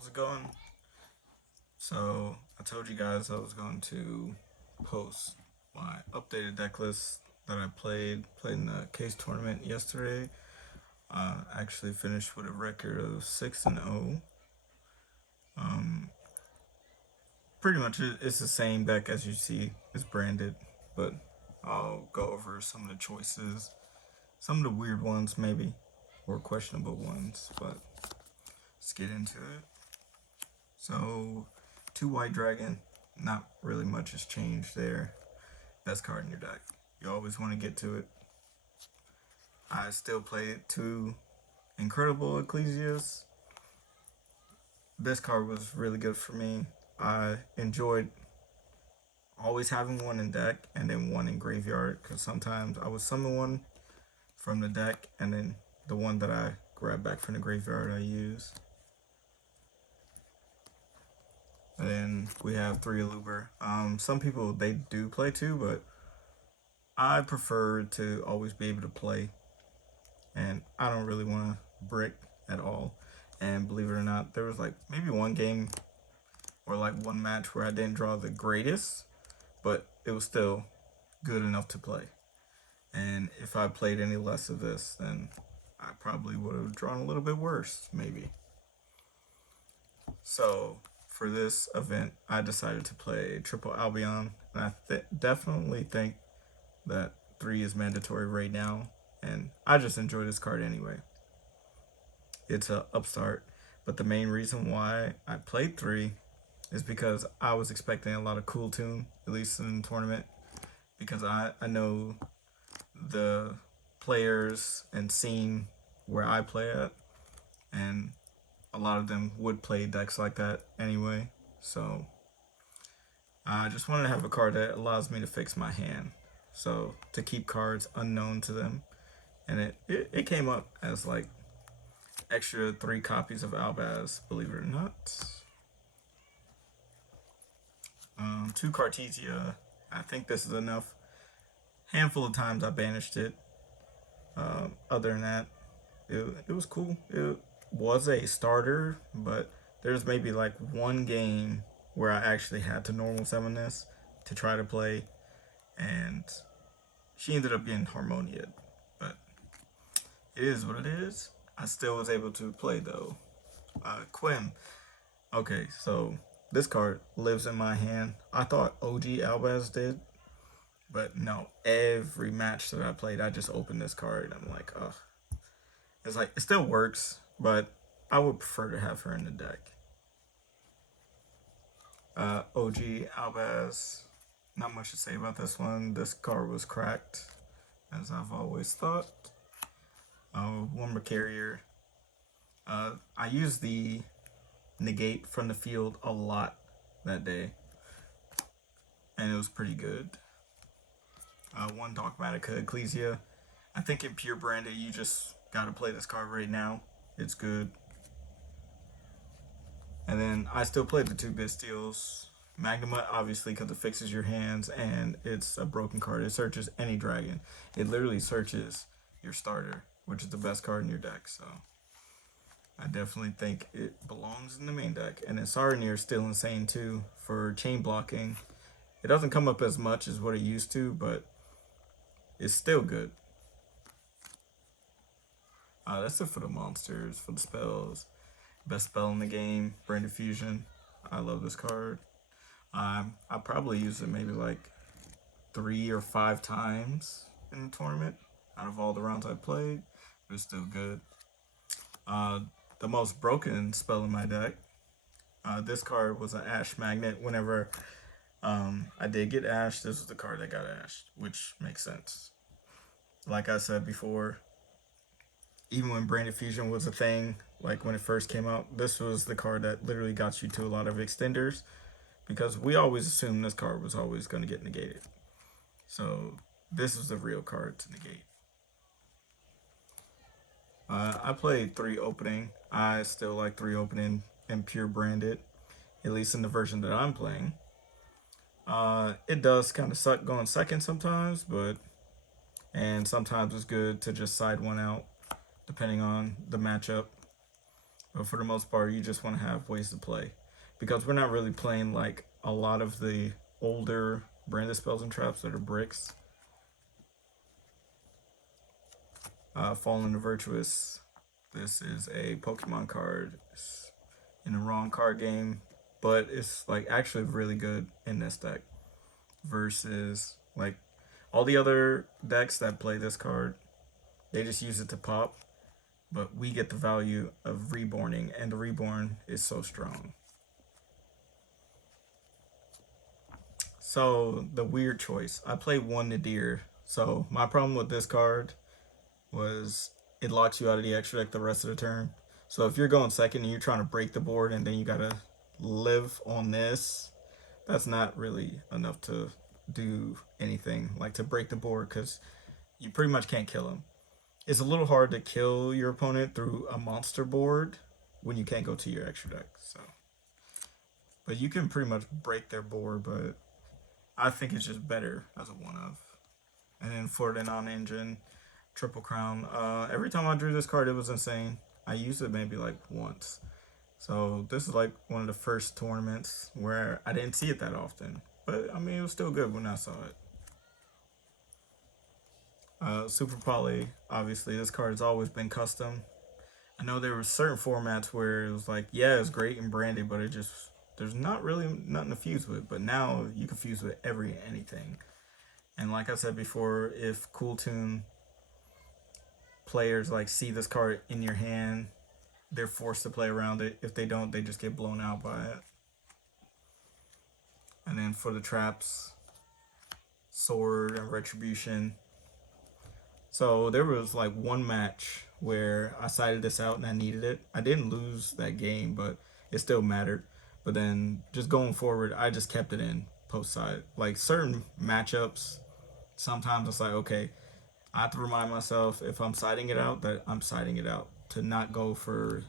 how's it going? So, I told you guys I was going to post my updated deck list that I played in the case tournament yesterday. Actually finished with a record of 6-0. Um, Pretty much it's the same deck as you see. It's branded, but I'll go over some of the choices, some of the weird ones maybe, or questionable ones, but let's get into it. So, two white dragon, not really much has changed there. Best card in your deck. You always want to get to it. I still play two incredible Ecclesias. This card was really good for me. I enjoyed always having one in deck and then one in graveyard because sometimes I would summon one from the deck and then the one that I grab back from the graveyard I use. And then we have three Aluber. Some people they do play two, but I prefer to always be able to play, and I don't really want to brick at all. And believe it or not, there was like maybe one game or like one match where I didn't draw the greatest, but it was still good enough to play. And if I played any less of this, then I probably would have drawn a little bit worse, maybe. So for this event, I decided to play Triple Albion, and I definitely think that 3 is mandatory right now, and I just enjoy this card anyway. It's a upstart, but the main reason why I played 3 is because I was expecting a lot of cool tune, at least in the tournament, because I know the players and scene where I play at, and a lot of them would play decks like that anyway. So I just wanted to have a card that allows me to fix my hand. So to keep cards unknown to them. And it came up as like extra 3 copies of Albaz, believe it or not. 2 Cartesia. I think this is enough. Handful of times I banished it. Other than that, it was cool. It was a starter, but there's maybe like one game where I actually had to normal summon this to try to play, and she ended up getting Harmonia, but it is what it is. I still was able to play though. Quim. Okay, so this card lives in my hand. I thought OG Albaz did, but no. Every match that I played, I just opened this card. I'm like, ugh. It's like it still works, but I would prefer to have her in the deck. OG Albaz. Not much to say about this one. This card was cracked, as I've always thought. Lumber Carrier. I used the negate from the field a lot that day, and it was pretty good. One Dogmatica Ecclesia. I think in pure branded, you just gotta play this card right now. It's good. And then I still play the 2 Bystials. Magnamut, obviously, because it fixes your hands, and it's a broken card. It searches any dragon. It literally searches your starter, which is the best card in your deck. So I definitely think it belongs in the main deck. And then Saronir is still insane too for chain blocking. It doesn't come up as much as what it used to, but it's still good. That's it for the monsters, for the spells. Best spell in the game, Brain Diffusion. I love this card. I probably use it maybe like 3 or 5 times in the tournament out of all the rounds I played, but it's still good. The most broken spell in my deck. This card was an Ash Magnet. Whenever I did get Ash, this was the card that got Ashed, which makes sense. Like I said before, even when Brain Diffusion was a thing, like when it first came out, this was the card that literally got you to a lot of extenders, because we always assumed this card was always going to get negated. So this was the real card to negate. I played 3 opening. I still like 3 opening and pure branded, at least in the version that I'm playing. It does kind of suck going second sometimes, and sometimes it's good to just side one out depending on the matchup. But for the most part, you just want to have ways to play. Because we're not really playing like a lot of the older branded spells and traps that are bricks. Fallen to Virtuous. This is a Pokemon card. It's in the wrong card game, but it's like actually really good in this deck versus like all the other decks that play this card. They just use it to pop, but we get the value of reborning, and the reborn is so strong. So the weird choice. I play one Nadir. So my problem with this card was it locks you out of the extra deck the rest of the turn. So if you're going second and you're trying to break the board and then you gotta live on this, that's not really enough to do anything like to break the board because you pretty much can't kill him. It's a little hard to kill your opponent through a monster board when you can't go to your extra deck. So, but you can pretty much break their board. But I think it's just better as a one of. And then for the non-engine Triple Crown, every time I drew this card, it was insane. I used it maybe like once. So this is like one of the first tournaments where I didn't see it that often. But I mean, it was still good when I saw it. Super Poly, obviously, this card has always been custom. I know there were certain formats where it was like, yeah, it's great and branded, but it just, there's not really nothing to fuse with. But now you can fuse with anything. And like I said before, if Cool Tune players like see this card in your hand, they're forced to play around it. If they don't, they just get blown out by it. And then for the traps, Sword and Retribution. So there was like one match where I sided this out and I needed it. I didn't lose that game, but it still mattered. But then just going forward, I just kept it in post side. Like certain matchups, sometimes it's like, okay, I have to remind myself if I'm siding it out that I'm siding it out to not go for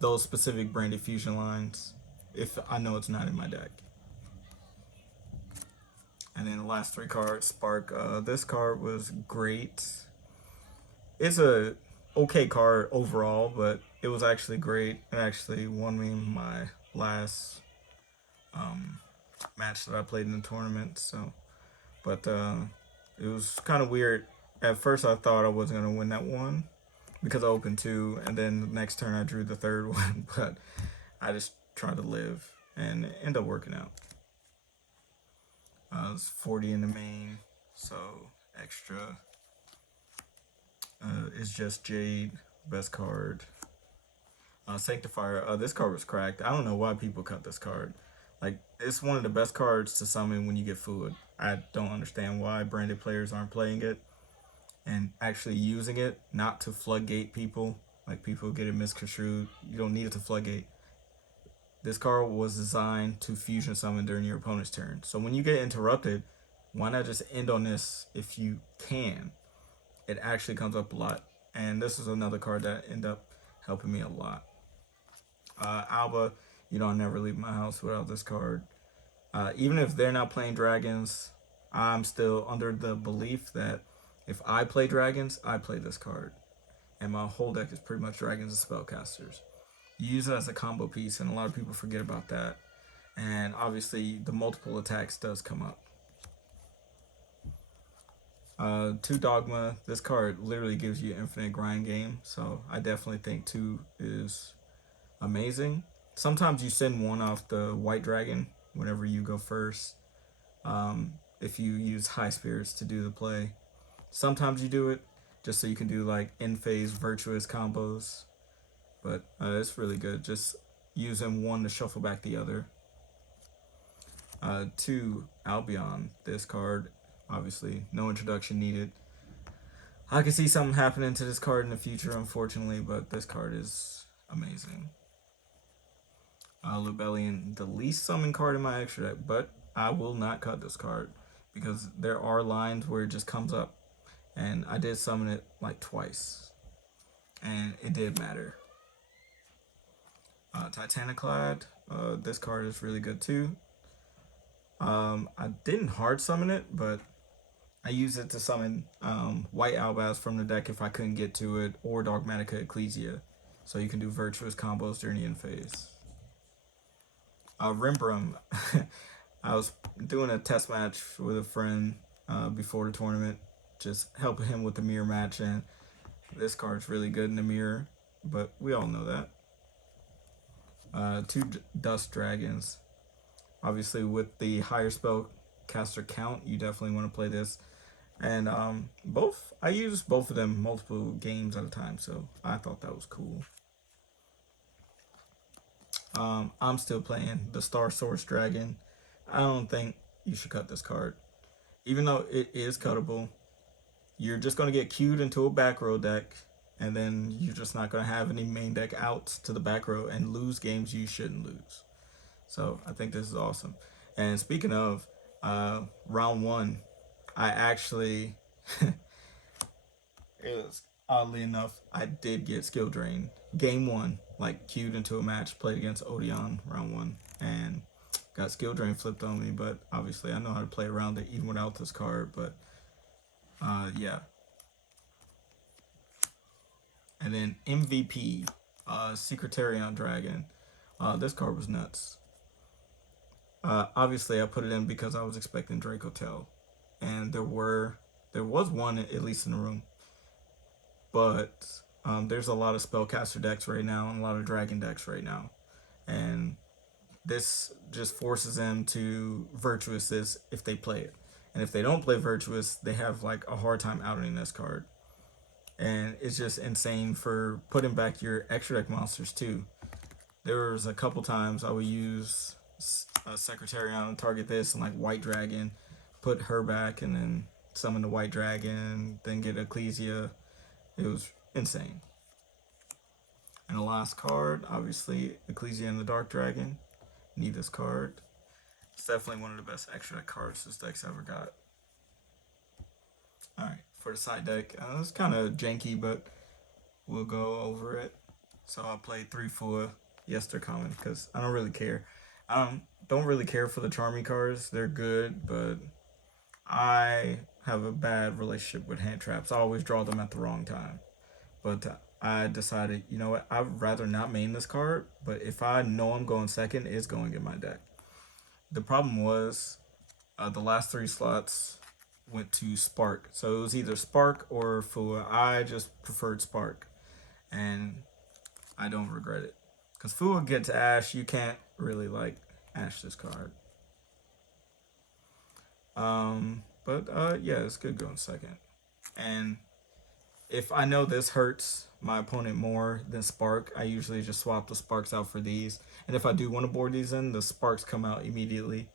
those specific branded fusion lines if I know it's not in my deck. And then the last three cards, Spark. This card was great. It's a okay card overall, but it was actually great. It actually won me my last match that I played in the tournament. So, but it was kind of weird. At first, I thought I wasn't gonna win that one because I opened two, and then the next turn I drew the third one. But I just tried to live, and it ended up working out. It's 40 in the main, so extra. It's just Jade, best card. Sanctifier, this card was cracked. I don't know why people cut this card. Like, it's one of the best cards to summon when you get food. I don't understand why branded players aren't playing it and actually using it, not to floodgate people. Like, people get it misconstrued. You don't need it to floodgate. This card was designed to fusion summon during your opponent's turn. So when you get interrupted, why not just end on this if you can? It actually comes up a lot. And this is another card that ended up helping me a lot. Alba, you know, I never leave my house without this card. Even if they're not playing dragons, I'm still under the belief that if I play dragons, I play this card. And my whole deck is pretty much dragons and spellcasters. You use it as a combo piece, and a lot of people forget about that. And obviously, the multiple attacks does come up. 2 Dogma. This card literally gives you infinite grind game, so I definitely think 2 is amazing. Sometimes you send 1 off the White Dragon whenever you go first, if you use High Spirits to do the play. Sometimes you do it just so you can do like in-phase virtuous combos. But it's really good. Just using 1 to shuffle back the other. 2, Albion. This card, obviously, no introduction needed. I can see something happening to this card in the future, unfortunately, but this card is amazing. Lubellion, the least summon card in my extra deck, but I will not cut this card because there are lines where it just comes up. And I did summon it like twice. And it did matter. Titaniclad, this card is really good too. I didn't hard summon it, but I used it to summon White Albaz from the deck if I couldn't get to it, or Dogmatica Ecclesia. so you can do virtuous combos during the end phase. Rimbrum, I was doing a test match with a friend before the tournament, just helping him with the mirror match, and this card's really good in the mirror, but we all know that. Two Dust Dragons. Obviously, with the higher spell caster count, you definitely want to play this. And I use both of them multiple games at a time, so I thought that was cool. I'm still playing the Star Source Dragon. I don't think you should cut this card. Even though it is cuttable, you're just going to get queued into a back row deck, and then you're just not going to have any main deck outs to the back row and lose games you shouldn't lose. So I think this is awesome. And speaking of round one, I actually, it was oddly enough, I did get skill drain. Game one, like queued into a match, played against Odeon round one, and got skill drain flipped on me. But obviously, I know how to play around it even without this card. But yeah. And then MVP, Secretarian Dragon. This card was nuts. Obviously, I put it in because I was expecting Draco Tail, and there was one at least in the room, but there's a lot of spellcaster decks right now and a lot of dragon decks right now, and this just forces them to virtuous this if they play it, and if they don't play virtuous, they have like a hard time outing this card, and it's just insane for putting back your extra deck monsters too. There was a couple times I would use a Secretarian, target this, and like White Dragon, put her back, and then summon the White Dragon, then get Ecclesia. It was insane. And the last card, obviously, Ecclesia and the Dark Dragon. Need this card. It's definitely one of the best extra deck cards this deck's ever got. Alright, for the side deck, it's kind of janky, but we'll go over it. So I'll play 3-4 Yester Common because I don't really care. I don't really care for the Charmy cards. They're good, but I have a bad relationship with hand traps. I always draw them at the wrong time. But I decided, you know what, I'd rather not main this card, but if I know I'm going second, it's going in my deck. The problem was the last 3 slots went to Spark. So it was either Spark or Fua. I just preferred Spark, and I don't regret it. Because Fua gets Ash, you can't really like Ash this card. Yeah, it's good going second. And if I know this hurts my opponent more than Spark, I usually just swap the Sparks out for these. And if I do want to board these in, the Sparks come out immediately.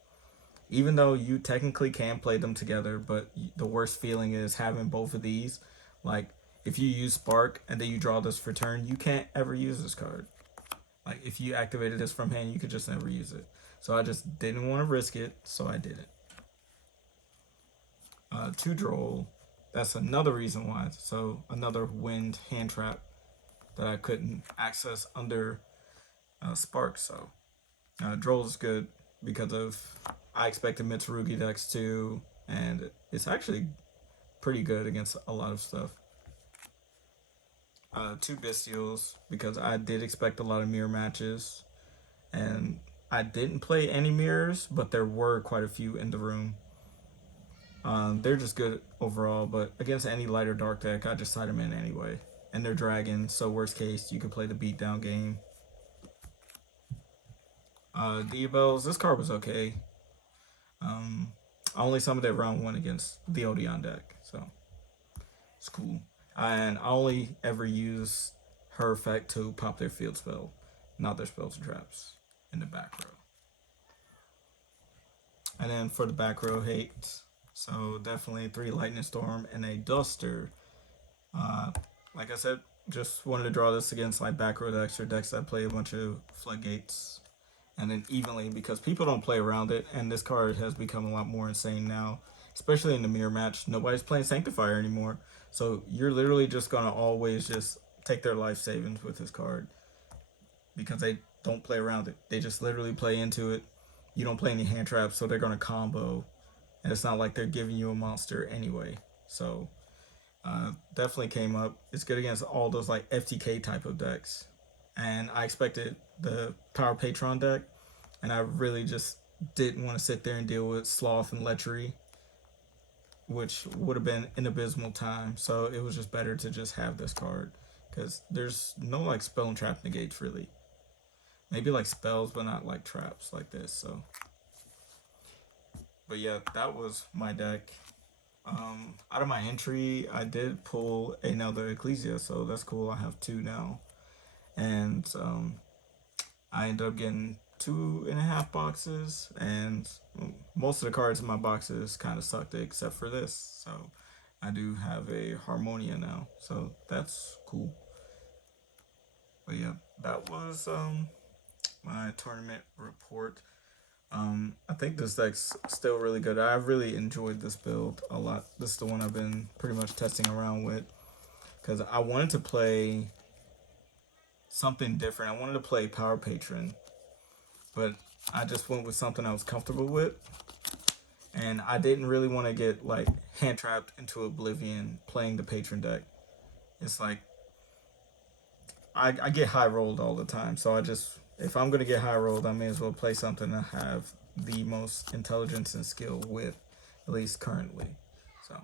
Even though you technically can play them together, but the worst feeling is having both of these. Like, if you use Spark and then you draw this for turn, you can't ever use this card. Like, if you activated this from hand, you could just never use it. So I just didn't want to risk it, so I didn't. 2 Droll, that's another reason why. So another wind hand trap that I couldn't access under Spark. So Droll is good because of I expected Mitsurugi decks too, and it's actually pretty good against a lot of stuff. 2 Bestials because I did expect a lot of mirror matches, and I didn't play any mirrors, but there were quite a few in the room. They're just good overall, but against any light or dark deck, I just side them in anyway. And they're dragons, so worst case, you can play the beatdown game. Diabels, this card was okay. I only summoned it round 1 against the Odeon deck, so it's cool. And I only ever use her effect to pop their field spell, not their spells and traps in the back row. And then for the back row hate, so definitely 3 Lightning Storm and a Duster. Like I said, just wanted to draw this against like back row decks or decks that play a bunch of floodgates. And then evenly because people don't play around it, and this card has become a lot more insane now, especially in the mirror match. Nobody's playing Sanctifier anymore, so you're literally just gonna always just take their life savings with this card because they don't play around it. They just literally play into it. You don't play any hand traps, so they're gonna combo, and it's not like they're giving you a monster anyway. So definitely came up. It's good against all those like FTK type of decks. and I expected the Power Patron deck, and I really just didn't want to sit there and deal with Sloth and Lechery, which would have been an abysmal time. So it was just better to just have this card, because there's no like spell and trap negates really. Maybe like spells, but not like traps like this. So, but yeah, that was my deck. Out of my entry, I did pull another Ecclesia, so that's cool. I have two now, and I ended up getting 2.5 boxes, and most of the cards in my boxes kind of sucked except for this. So I do have a Harmonia now, so that's cool. But yeah, that was my tournament report. I think this deck's still really good. I really enjoyed this build a lot. This is the one I've been pretty much testing around with, because I wanted to play something different. I wanted to play Power Patron, but I just went with something I was comfortable with. And I didn't really want to get like hand trapped into oblivion playing the patron deck. It's like I get high rolled all the time, so I just, if I'm gonna get high rolled, I may as well play something I have the most intelligence and skill with, at least currently. So,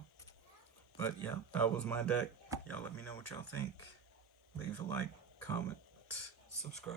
but yeah, that was my deck. Y'all let me know what y'all think. Leave a like, comment, subscribe.